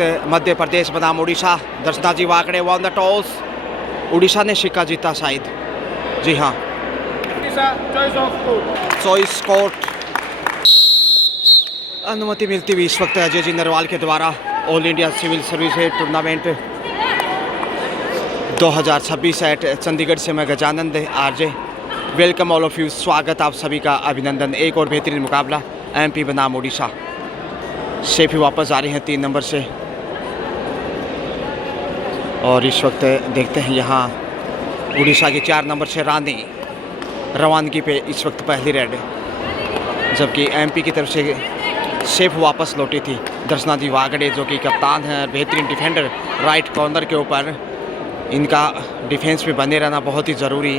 मध्य प्रदेश बनाम उड़ीसा। दर्शना जी Wakde one the toss. Orissa ने सिक्का जीता शायद। जी हाँ, चॉइस कोर्ट। अनुमति मिलती हुई इस वक्त अजय जी नरवाल के द्वारा all India civil service tournament 2026 at Chandigarh से मैं Gajanand RJ welcome all of you. स्वागत आप सभी का, अभिनंदन। एक और बेहतरीन मुकाबला एमपी बनाम उड़ीसा। शेफी वापस आ रहे हैं 3 नंबर से और इस वक्त देखते हैं यहाँ उड़ीसा की 4 नंबर से रानी रवानगी पे इस वक्त पहली रेड, जबकि एमपी की तरफ से शेफ वापस लौटी थी। दर्शना जी वागड़े जो कि कप्तान हैं, बेहतरीन डिफेंडर, राइट कॉर्नर के ऊपर इनका डिफेंस में बने रहना बहुत ही ज़रूरी।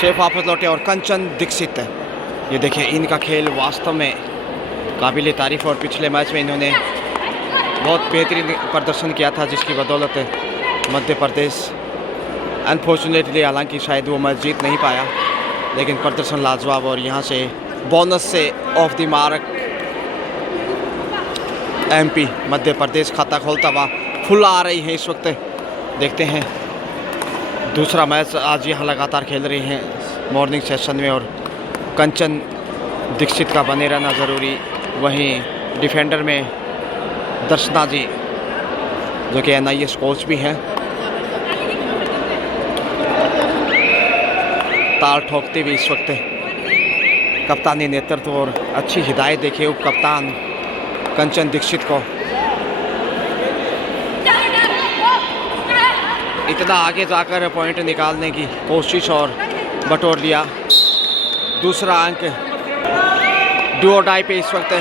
शेफ वापस लौटे और कंचन दीक्षित, ये देखिए इनका खेल वास्तव में काबिल तारीफ़ और पिछले मैच में इन्होंने बहुत बेहतरीन प्रदर्शन किया था, जिसकी बदौलत मध्य प्रदेश अनफॉर्चुनेटली हालांकि शायद वो मैच जीत नहीं पाया, लेकिन प्रदर्शन लाजवाब। और यहाँ से बोनस से of the mark MP Madhya Pradesh खाता खोलता हुआ फुल आ रही है इस वक्त। देखते हैं दूसरा मैच आज यहाँ लगातार खेल रही हैं मॉर्निंग सेशन में और कंचन दीक्षित का बने रहना ज़रूरी। वहीं डिफेंडर में दर्शना जी जो कि NIS कोच भी हैं, ताल ठोकते हुए इस वक्त कप्तानी नेतृत्व और अच्छी हिदायत देखिए उप कप्तान कंचन दीक्षित को। इतना आगे जाकर पॉइंट निकालने की कोशिश और बटोर लिया दूसरा अंक डुओ डाई पे इस वक्त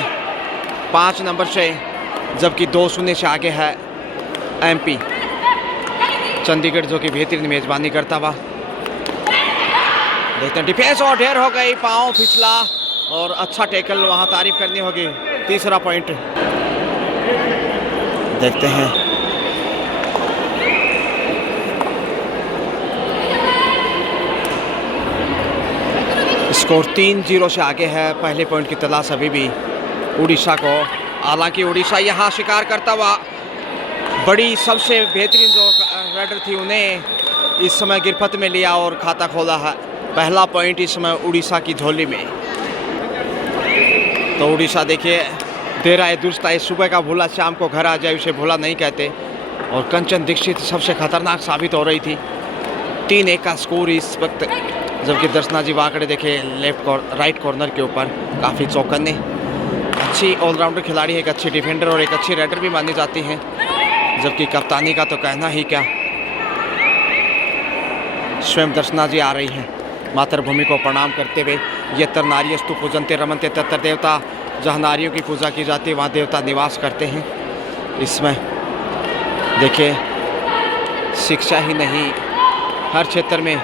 5 नंबर से, जबकि 2-0 से आगे है एमपी। चंडीगढ़ जो कि बेहतरीन मेज़बानी करता हुआ। देखते हैं डिफेंस और ढेर हो गई, पाँव फिसला और अच्छा टैकल, वहाँ तारीफ करनी होगी। तीसरा पॉइंट देखते हैं। स्कोर 3-0 से आगे है। पहले पॉइंट की तलाश अभी भी उड़ीसा को, हालांकि उड़ीसा यहाँ शिकार करता हुआ बड़ी सबसे बेहतरीन जो रेडर थी उन्हें इस समय गिरफ्त में लिया और खाता खोला है। पहला पॉइंट इस समय उड़ीसा की झोली में। तो उड़ीसा देखिए दे रहा है दुरुस्त है, सुबह का भूला शाम को घर आ जाए उसे भूला नहीं कहते। और कंचन दीक्षित सबसे खतरनाक साबित हो रही थी। 3-1 का स्कोर इस वक्त, जबकि दर्शना जी वाकड़े देखे राइट कॉर्नर के ऊपर काफ़ी चौकन्ने। अच्छी ऑलराउंडर खिलाड़ी है, एक अच्छी डिफेंडर और एक अच्छी रेडर भी मानी जाती हैं, जबकि कप्तानी का तो कहना ही क्या। स्वयं दर्शना जी आ रही हैं मातृभूमि को प्रणाम करते हुए। यत्र नार्यस्तु पूजन्ते रमन्ते तत्र देवता, जहाँ नारियों की पूजा की जाती है वहाँ देवता निवास करते हैं। इसमें देखिए शिक्षा ही नहीं, हर क्षेत्र में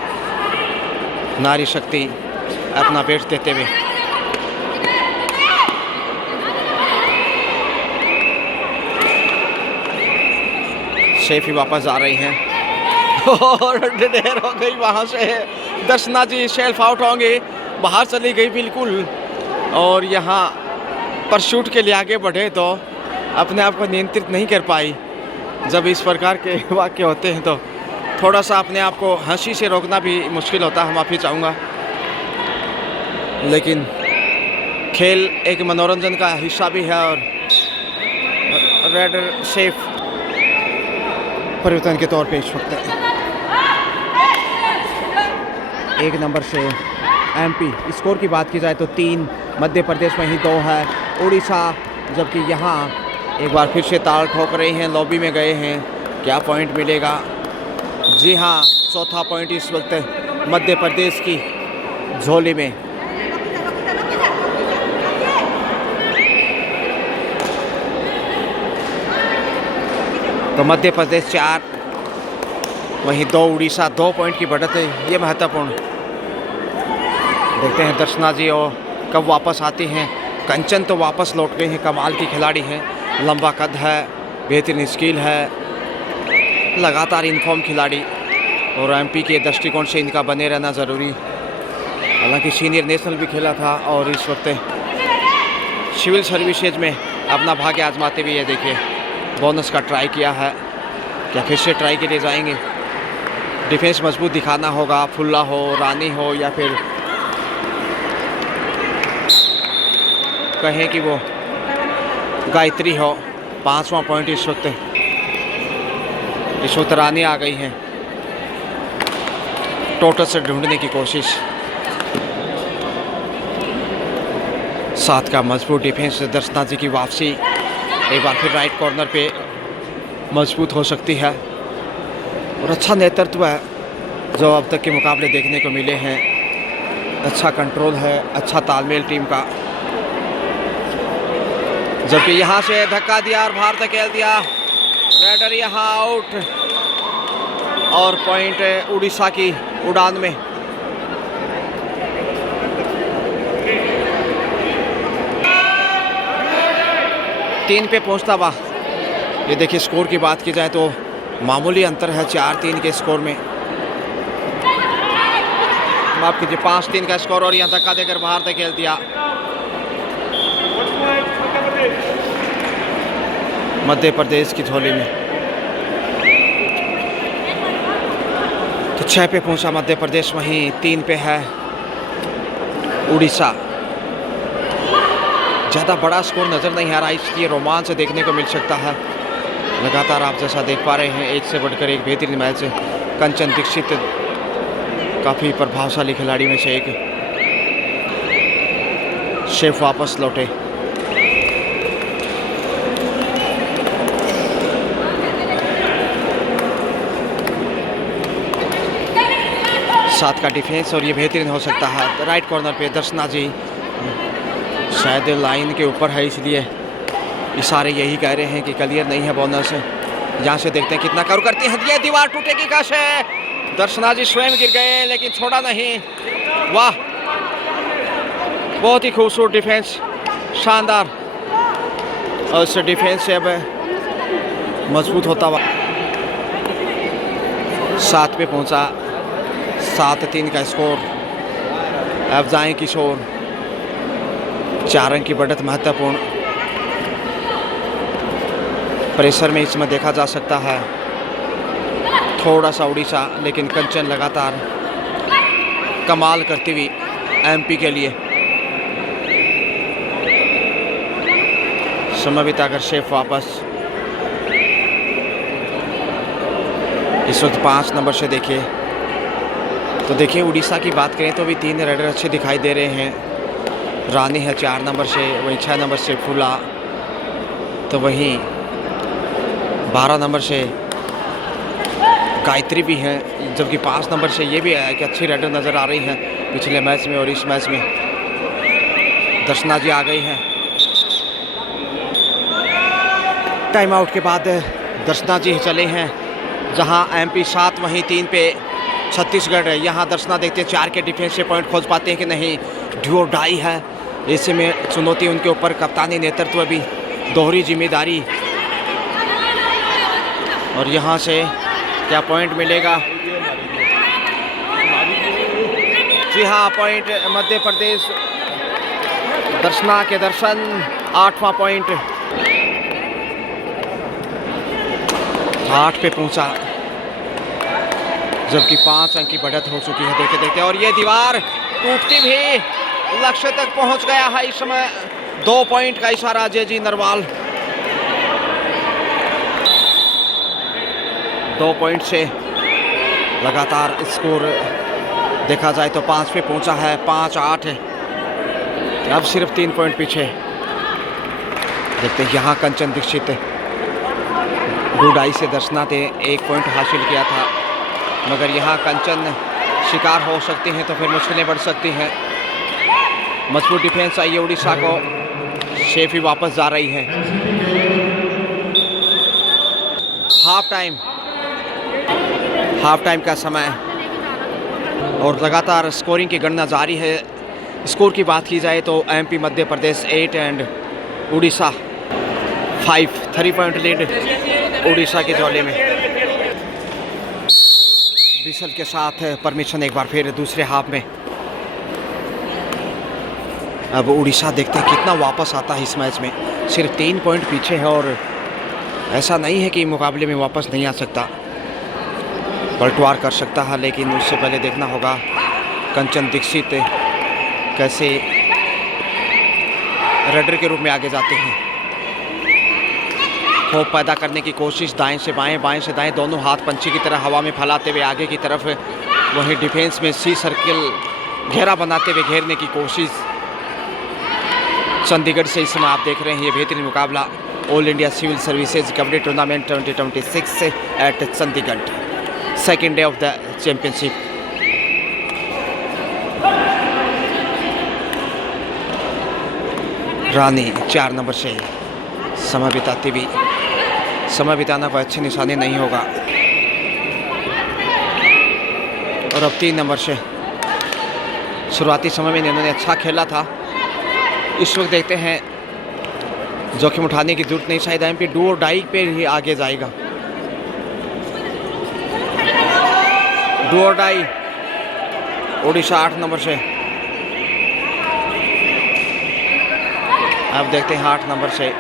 नारी शक्ति अपना बेट देते हुए। शेफ ही वापस आ रही हैं और ढेर हो गई वहाँ से। दर्शना जी सेल्फ आउट होंगे, बाहर चली गई बिल्कुल। और यहाँ परशूट के लिए आगे बढ़े तो अपने आप को नियंत्रित नहीं कर पाई। जब इस प्रकार के वाक्य होते हैं तो थोड़ा सा अपने आप को हंसी से रोकना भी मुश्किल होता है, माफ़ी चाहूँगा। लेकिन खेल एक मनोरंजन का हिस्सा भी है और रेडर शेफ परिवर्तन के तौर पे इस वक्त 1 नंबर से एमपी। स्कोर की बात की जाए तो 3, मध्य प्रदेश में ही 2 है उड़ीसा, जबकि यहाँ एक बार फिर से ताल ठोक रही हैं, लॉबी में गए हैं। क्या पॉइंट मिलेगा? जी हाँ, चौथा पॉइंट इस वक्त मध्य प्रदेश की झोली में। तो मध्य प्रदेश 4, वहीं 2 उड़ीसा, 2 पॉइंट की बढ़त है, ये महत्वपूर्ण। देखते हैं दर्शना जी और कब वापस आती हैं। कंचन तो वापस लौट गई हैं, कमाल की खिलाड़ी हैं, लंबा कद है, बेहतरीन स्किल है, लगातार इनफॉर्म खिलाड़ी। और एमपी के दृष्टिकोण से इनका बने रहना ज़रूरी। हालांकि सीनियर नेशनल भी खेला था और इस वक्त सिविल सर्विसेज में अपना भाग्य आजमाते हुए ये देखिए बोनस का ट्राई किया है। क्या फिर से ट्राई के लिए जाएंगे? डिफेंस मजबूत दिखाना होगा, फुल्ला हो, रानी हो या फिर कहें कि वो गायत्री हो। 5वां पॉइंट इस वक्त रानी आ गई हैं। टोटल से ढूंढने की कोशिश। 7 का मजबूत डिफेंस, दर्शना जी की वापसी एक बार फिर राइट कॉर्नर पे मजबूत हो सकती है। और अच्छा नेतृत्व है जो अब तक के मुकाबले देखने को मिले हैं। अच्छा कंट्रोल है, अच्छा तालमेल टीम का। जबकि यहाँ से धक्का दिया और बाहर धकेल दिया। रेडर यहाँ आउट और पॉइंट उड़ीसा की उड़ान में। तीन पे पहुंचता हुआ ये देखिए। स्कोर की बात की जाए तो मामूली अंतर है 4-3 के स्कोर में। माफ कीजिए 5-3 का स्कोर और यहाँ धक्का देकर बाहर धकेल दिया। मध्य प्रदेश की झोली में तो 6 पे पहुंचा मध्य प्रदेश, वहीं 3 पे है उड़ीसा। ज़्यादा बड़ा स्कोर नज़र नहीं आ रहा, इसलिए रोमांच देखने को मिल सकता है। लगातार आप जैसा देख पा रहे हैं एक से बढ़कर एक बेहतरीन मैच। कंचन दीक्षित काफ़ी प्रभावशाली खिलाड़ी में से एक। शेफ वापस लौटे। सात का डिफेंस और ये बेहतरीन हो सकता है। राइट कॉर्नर पे दर्शना जी शायद लाइन के ऊपर है, इसलिए इशारे यही कह रहे हैं कि क्लियर नहीं है बोनस। यहाँ से देखते हैं कितना कवर करती है। ये दीवार टूटेगी कैसे? दर्शना जी स्वयं गिर गए लेकिन छोड़ा नहीं। वाह, बहुत ही खूबसूरत डिफेंस, शानदार। और इस डिफेंस से अब मजबूत होता हुआ 7 पे पहुंचा। 7-3 का स्कोर। अब जाएं किशोर। 4 अंक की बढ़त महत्वपूर्ण। प्रेशर में इसमें देखा जा सकता है थोड़ा सा उड़ीसा, लेकिन कंचन लगातार कमाल करती हुई एमपी के लिए। समय बिताकर शेफ वापस। इस वक्त 5 नंबर से देखिए तो देखिए उड़ीसा की बात करें तो अभी 3 रेडर अच्छे दिखाई दे रहे हैं। रानी है 4 नंबर से, वहीं 6 नंबर से फूला, तो वहीं 12 नंबर से गायत्री भी हैं, जबकि 5 नंबर से ये भी आया कि अच्छी रेडर नज़र आ रही हैं पिछले मैच में और इस मैच में। दर्शना जी आ गई हैं। टाइम आउट के बाद दर्शना जी चले हैं। जहां एमपी 7 वहीं 3 पे छत्तीसगढ़ है। यहाँ दर्शना देखते हैं 4 के डिफेंस से पॉइंट खोज पाते हैं कि नहीं। ड्यू और डाई है, ऐसे में चुनौती उनके ऊपर। कप्तानी नेतृत्व भी, दोहरी जिम्मेदारी। और यहाँ से क्या पॉइंट मिलेगा? जी हाँ, पॉइंट मध्य प्रदेश। दर्शना के दर्शन 8वां पॉइंट। 8 पे पहुंचा, जबकि 5 अंक की बढ़त हो चुकी है देखते देखते। और ये दीवार टूटती भी लक्ष्य तक पहुंच गया है। इस समय 2 पॉइंट का इशारा अजय जी नरवाल। 2 पॉइंट से लगातार स्कोर देखा जाए तो 5 पे पहुंचा है। 5-8 है, अब सिर्फ 3 पॉइंट पीछे। देखते हैं यहाँ कंचन दीक्षित गुडाई से दर्शना ने 1 पॉइंट हासिल किया था, मगर यहाँ कंचन शिकार हो सकती हैं तो फिर मुश्किलें बढ़ सकती हैं। मजबूत डिफेंस चाहिए उड़ीसा को। शेफ ही वापस जा रही है। हाफ टाइम का समय और लगातार स्कोरिंग की गणना जारी है। स्कोर की बात की जाए तो MP Madhya Pradesh 8 and Orissa 5। 3 point lead Orissa के झोले में। बिसल के साथ परमिशन एक बार फिर दूसरे हाफ में। अब उड़ीसा देखते हैं कितना वापस आता है इस मैच में। सिर्फ 3 पॉइंट पीछे है और ऐसा नहीं है कि मुकाबले में वापस नहीं आ सकता, पलटवार कर सकता है। लेकिन उससे पहले देखना होगा कंचन दीक्षित कैसे रडर के रूप में आगे जाते हैं। खौफ पैदा करने की कोशिश, दाएं से बाएं, बाएं से दाएं, दोनों हाथ पंछी की तरह हवा में फैलाते हुए आगे की तरफ। वहीं डिफेंस में सी सर्किल घेरा बनाते हुए घेरने की कोशिश। चंडीगढ़ से इस समय आप देख रहे हैं ये बेहतरीन मुकाबला all India civil services kabaddi tournament 2026 at Chandigarh, second day of the championship. Rani 4 number से समय बिताती हुई, समय बिताना कोई अच्छी निशानी नहीं होगा। और अब 3 नंबर से शुरुआती समय में इन्होंने अच्छा खेला था। इस वक्त देखते हैं जोखिम उठाने की जरूरत नहीं, शायद एमपी डू और डाई पे ही आगे जाएगा। डू और डाई उड़ीसा 8 नंबर से। अब देखते हैं 8 नंबर से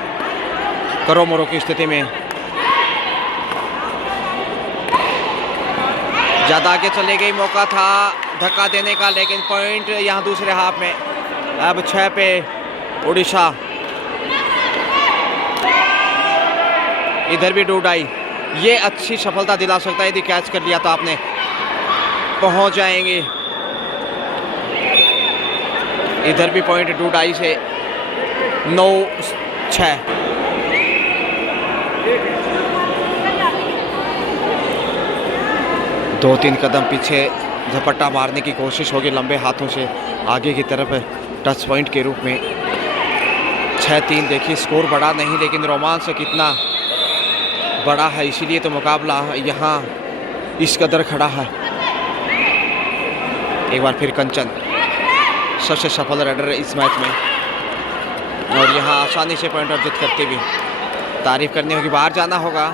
करो मरो की स्थिति में ज़्यादा आगे चले गई, मौका था धक्का देने का, लेकिन पॉइंट यहाँ दूसरे हाफ में। अब 6 पे उड़ीसा, इधर भी डूडाई, ये अच्छी सफलता दिला सकता है यदि कैच कर लिया तो आपने। पहुंच जाएंगे, इधर भी पॉइंट डूडाई से 9-6। दो 3 कदम पीछे झपट्टा मारने की कोशिश होगी लंबे हाथों से आगे की तरफ टच पॉइंट के रूप में। 6-3 देखिए, स्कोर बड़ा नहीं लेकिन रोमांच कितना बड़ा है, इसीलिए तो मुकाबला यहाँ इस कदर खड़ा है। एक बार फिर कंचन सबसे सफल राइडर इस मैच में, और यहाँ आसानी से पॉइंट अर्जित करते हुए तारीफ करनी होगी, बाहर जाना होगा।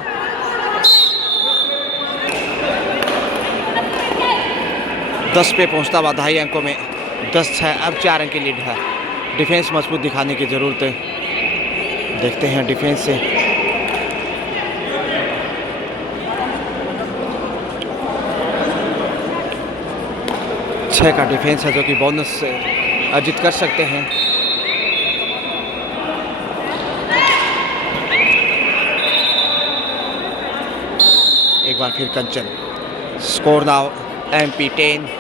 दस पे पहुंचता हुआ 2.5 अंकों में 10-6, अब 4 अंक की लीड है। डिफेंस मजबूत दिखाने की ज़रूरत है, देखते हैं डिफेंस से। छः का डिफेंस है जो कि बोनस अर्जित कर सकते हैं। एक बार फिर कंचन, score now MP 10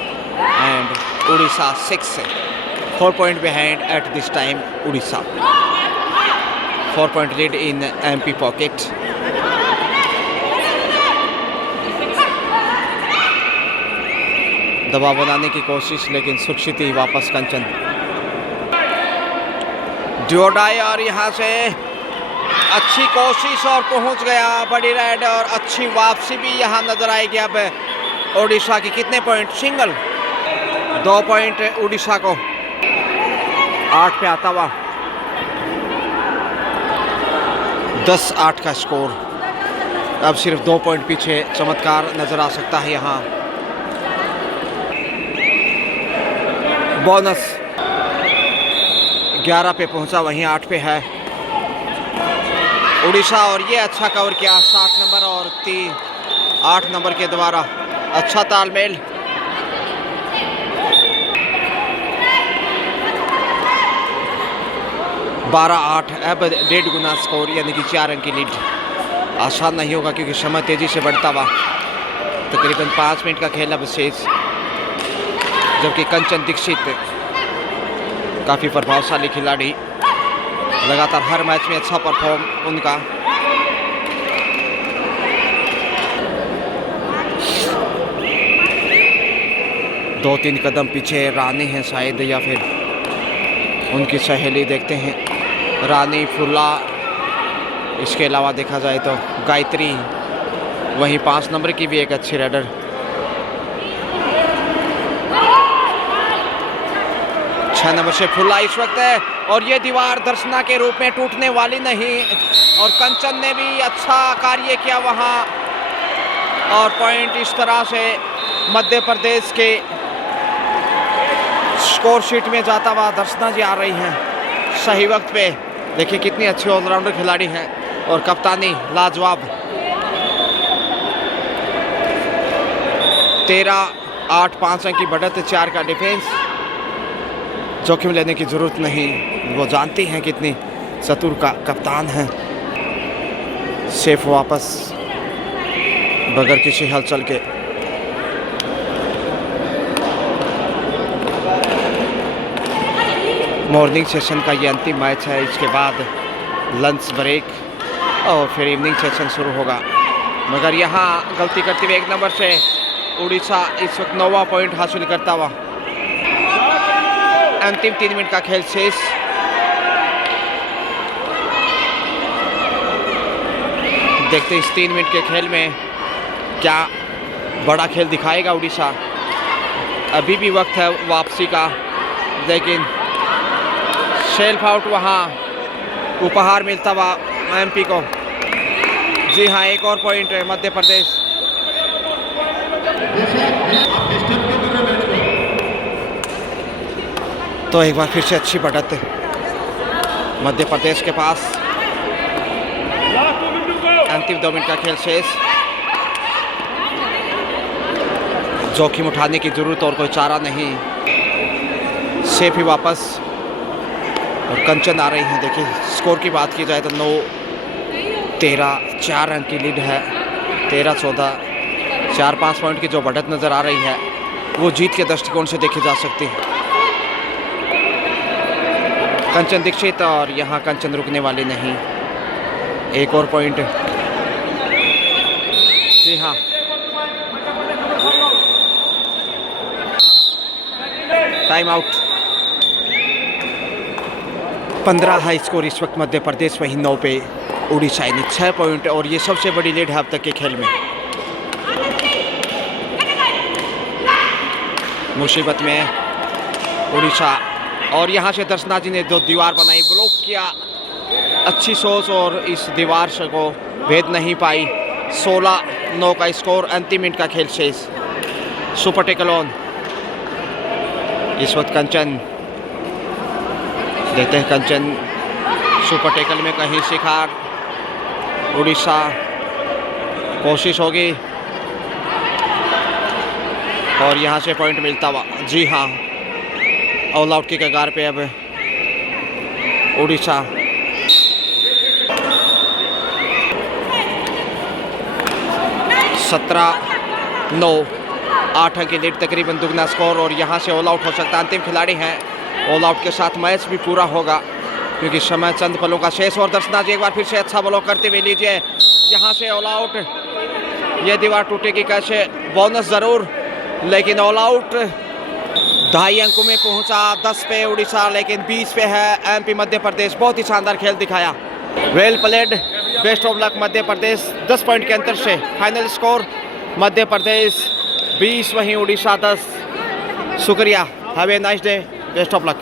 and Odisha 6, 4 point behind at this time. Odisha 4 point lead in MP pocket. दबाव बनाने की कोशिश लेकिन सुरक्षित ही वापस कंचन। जोडाई और यहाँ से अच्छी कोशिश और पहुँच गया बड़ी राइड, और अच्छी वापसी भी यहाँ नजर आएगी। अब ओडिशा की कितने पॉइंट, सिंगल 2 पॉइंट उड़ीसा को, 8 पे आता हुआ 10-8 का स्कोर। अब सिर्फ 2 पॉइंट पीछे चमत्कार नजर आ सकता है यहाँ। बोनस 11 पे पहुंचा, वहीं 8 पे है उड़ीसा, और ये अच्छा कवर किया 7 नंबर और 8 नंबर के द्वारा। अच्छा तालमेल। बारह 8, अब 1.5 गुना स्कोर यानी कि 4 अंक की लीड। आसान नहीं होगा क्योंकि समय तेजी से बढ़ता हुआ, तकरीबन 5 मिनट का खेल अब शेष। जबकि कंचन दीक्षित काफ़ी प्रभावशाली खिलाड़ी, लगातार हर मैच में अच्छा परफॉर्म उनका। दो 3 कदम पीछे रानी है शायद, या फिर उनकी सहेली। देखते हैं रानी, फुल्ला, इसके अलावा देखा जाए तो गायत्री, वहीं 5 नंबर की भी एक अच्छी राइडर। छह नंबर से फुल्ला इस वक्त है, और ये दीवार दर्शना के रूप में टूटने वाली नहीं, और कंचन ने भी अच्छा कार्य किया वहाँ। और पॉइंट इस तरह से मध्य प्रदेश के स्कोर शीट में जाता हुआ दर्शना जी आ रही हैं सही वक्त पे। देखिए कितनी अच्छी ऑलराउंडर खिलाड़ी हैं और कप्तानी लाजवाब। 13-8 5 अंक की बढ़त, 4 का डिफेंस। जोखिम लेने की ज़रूरत नहीं, वो जानती हैं कितनी चतुर का कप्तान है। सेफ वापस बगैर किसी हलचल के। मॉर्निंग सेशन का ये अंतिम मैच है, इसके बाद लंच ब्रेक और फिर इवनिंग सेशन शुरू होगा। मगर यहाँ गलती करते हुए 1 नंबर से उड़ीसा इस वक्त 9वां पॉइंट हासिल करता हुआ। अंतिम 3 मिनट का खेल शेष। देखते हैं इस 3 मिनट के खेल में क्या बड़ा खेल दिखाएगा उड़ीसा। अभी भी वक्त है वापसी का, लेकिन शेल्फ आउट वहाँ उपहार मिलता हुआ एमपी को। जी हाँ, एक और पॉइंट है मध्य प्रदेश। तो एक बार फिर से अच्छी बढ़त मध्य प्रदेश के पास। अंतिम 2 मिनट का खेल शेष। जोखिम उठाने की जरूरत और कोई चारा नहीं। सेफ ही वापस और कंचन आ रही हैं। देखिए स्कोर की बात की जाए तो 9-13, 4 अंक की लीड है। 13-14, 4-5 पॉइंट की जो बढ़त नज़र आ रही है वो जीत के दृष्टिकोण से देखी जा सकती है। कंचन दीक्षित, और यहाँ कंचन रुकने वाली नहीं। एक और पॉइंट। जी हाँ, टाइम आउट। 15 हाई स्कोर इस वक्त मध्य प्रदेश, वहीं 9 पे उड़ीसा, यानी 6 पॉइंट, और ये सबसे बड़ी लीड है अब तक के खेल में। मुसीबत में उड़ीसा, और यहाँ से दर्शना जी ने 2 दीवार बनाई, ब्लॉक किया। अच्छी सोच और इस दीवार से को भेद नहीं पाई। 16-9 का स्कोर, अंतिम मिनट का खेल शेष। सुपर टेकल ऑन इस वक्त कंचन। देखते हैं कंचन सुपर टेकल में कहीं शिकार। उड़ीसा कोशिश होगी और यहाँ से पॉइंट मिलता हुआ। जी हाँ, ऑल आउट की कगार पे अब उड़ीसा। सत्रह 9, 8 अंक की लीड, तकरीबन दुगना स्कोर, और यहाँ से ऑल आउट हो सकता है। अंतिम खिलाड़ी हैं, ऑल आउट के साथ मैच भी पूरा होगा क्योंकि समय चंद पलों का शेष। और दर्शना जी एक बार फिर से अच्छा ब्लॉक करते हुए लीजिए, यहाँ से ऑल आउट। ये दीवार टूटेगी कैसे, बोनस ज़रूर, लेकिन ऑल आउट। 2.5 अंकों में पहुँचा। 10 पे उड़ीसा, लेकिन 20 पे है एमपी मध्य प्रदेश। बहुत ही शानदार खेल दिखाया, well played, best of luck Madhya Pradesh. 10 point के अंतर से फाइनल स्कोर मध्य प्रदेश 20, वहीं उड़ीसा 10। शुक्रिया, have a nice day, best of luck.